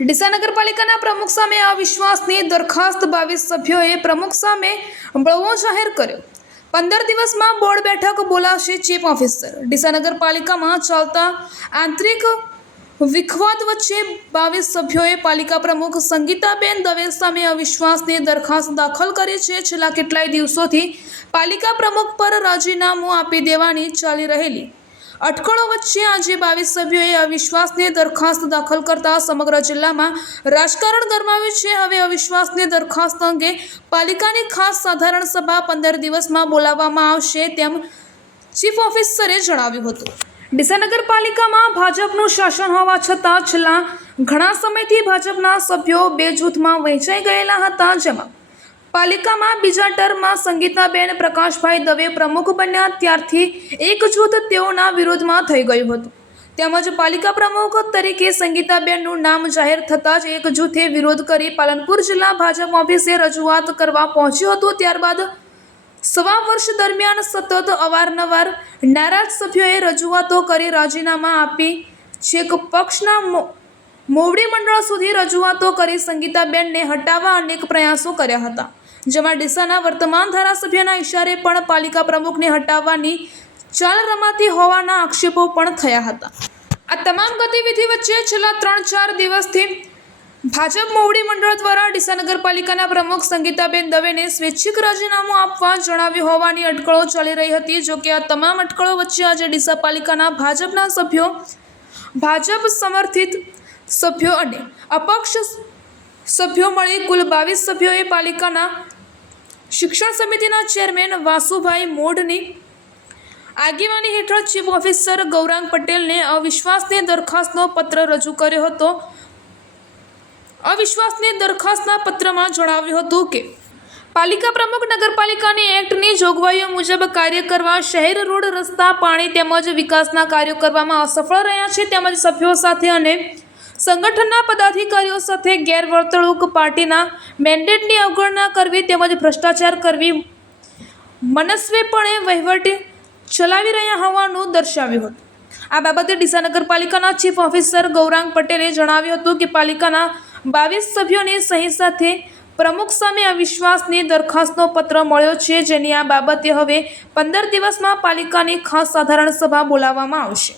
ડીસા નગરપાલિકાના પ્રમુખ સામે અવિશ્વાસની દરખાસ્ત બાવીસ સભ્યોએ પ્રમુખ સામે બળવો જાહેર કર્યો. પંદર દિવસમાં બોર્ડ બેઠક બોલાવશે ચીફ ઓફિસર. ડીસા નગરપાલિકામાં ચાલતા આંતરિક વિખવાદ વચ્ચે બાવીસ સભ્યોએ પાલિકા પ્રમુખ સંગીતાબેન દવે સામે અવિશ્વાસની દરખાસ્ત દાખલ કરી છે. છેલ્લા કેટલાય દિવસોથી પાલિકા પ્રમુખ પર રાજીનામું આપી દેવાની ચાલી રહેલી અટકળો વચ્ચે આજે બાવીસ સભ્યોએ અવિશ્વાસની દરખાસ્ત દાખલ કરતા સમગ્ર જિલ્લામાં રાજકારણ ગરમાવ્યું છે. હવે અવિશ્વાસની દરખાસ્ત અંગે પાલિકાની ખાસ સાધારણ સભા પંદર દિવસમાં બોલાવવામાં આવશે તેમ ચીફ ઓફિસરે જણાવ્યું હતું. ડીસા નગરપાલિકામાં ભાજપનું શાસન હોવા છતાં છેલ્લા ઘણા સમયથી ભાજપના સભ્યો બે જૂથમાં વહેંચાઈ ગયેલા હતા, જેમાં પાલિકામાં બીજા ટર્મમાં સંગીતાબેન પ્રકાશભાઈ દવે પ્રમુખ બન્યા ત્યારથી એક જૂથ તેઓના વિરોધમાં થઈ ગયું હતું. તેમજ પાલિકા પ્રમુખ તરીકે સંગીતાબેનનું નામ જાહેર થતાં જ એક જૂથે વિરોધ કરી પાલનપુર જિલ્લા ભાજપ ઓફિસે રજૂઆત કરવા પહોંચ્યું હતું. ત્યારબાદ સવા વર્ષ દરમિયાન સતત અવારનવાર નારાજ સભ્યોએ રજૂઆતો કરી રાજીનામા આપી છેક પક્ષના મોવડી મંડળ સુધી રજૂઆતો કરી સંગીતાબેનને હટાવવા અનેક પ્રયાસો કર્યા હતા. જેમાં ડીસાના વર્તમાન ધારાસભ્યના ઇશારે પણ પાલિકા પ્રમુખને હટાવવાની ચાલ રમાતી હોવાના આક્ષેપો પણ થયા હતા. આ તમામ ગતિવિધિ વચ્ચે છેલ્લા ત્રણ ચાર દિવસથી ભાજપ મોવડી મંડળ દ્વારા ડીસા નગરપાલિકાના પ્રમુખ સંગીતાબેન દવેને સ્વૈચ્છિક રાજીનામું આપવા જણાવ્યું હોવાની અટકળો ચાલી રહી હતી જોકે આ તમામ અટકળો વચ્ચે આજે ડીસા પાલિકાના ભાજપના સભ્યો ભાજપ સમર્થિત સભ્યો અને અપક્ષ સભ્યો મળી કુલ બાવીસ સભ્યોએ પાલિકાના શિક્ષણ સમિતિના ચેરમેન વાસુભાઈ મોઢની આગેવાની હેઠળ ચીફ ઓફિસર ગૌરાંગ પટેલને અવિશ્વાસની દરખાસ્તનો પત્ર રજૂ કર્યો હતો. અવિશ્વાસની દરખાસ્તના પત્રમાં જણાવ્યું હતું કે, પાલિકા પ્રમુખ નગરપાલિકાની એક્ટની જોગવાઈઓ મુજબ કાર્ય કરવા શહેર રોડ રસ્તા પાણી તેમજ વિકાસના કાર્યો કરવામાં અસફળ રહ્યા છે તેમજ સભ્યો સાથે અને સંગઠનના પદાધિકારીઓ સાથે ગેરવર્તણૂક પાર્ટીના મેન્ડેટની અવગણના કરવી તેમજ ભ્રષ્ટાચાર કરવી મનસ્વીપણે વહીવટ ચલાવી રહ્યા હોવાનું દર્શાવ્યું હતું. આ બાબતે ડીસા નગરપાલિકાના ચીફ ઓફિસર ગૌરાંગ પટેલે જણાવ્યું હતું કે પાલિકાના બાવીસ સભ્યોની સહી સાથે પ્રમુખ સામે અવિશ્વાસની દરખાસ્તનો પત્ર મળ્યો છે, જેની આ બાબતે હવે પંદર દિવસમાં પાલિકાની ખાસ સાધારણ સભા બોલાવવામાં આવશે.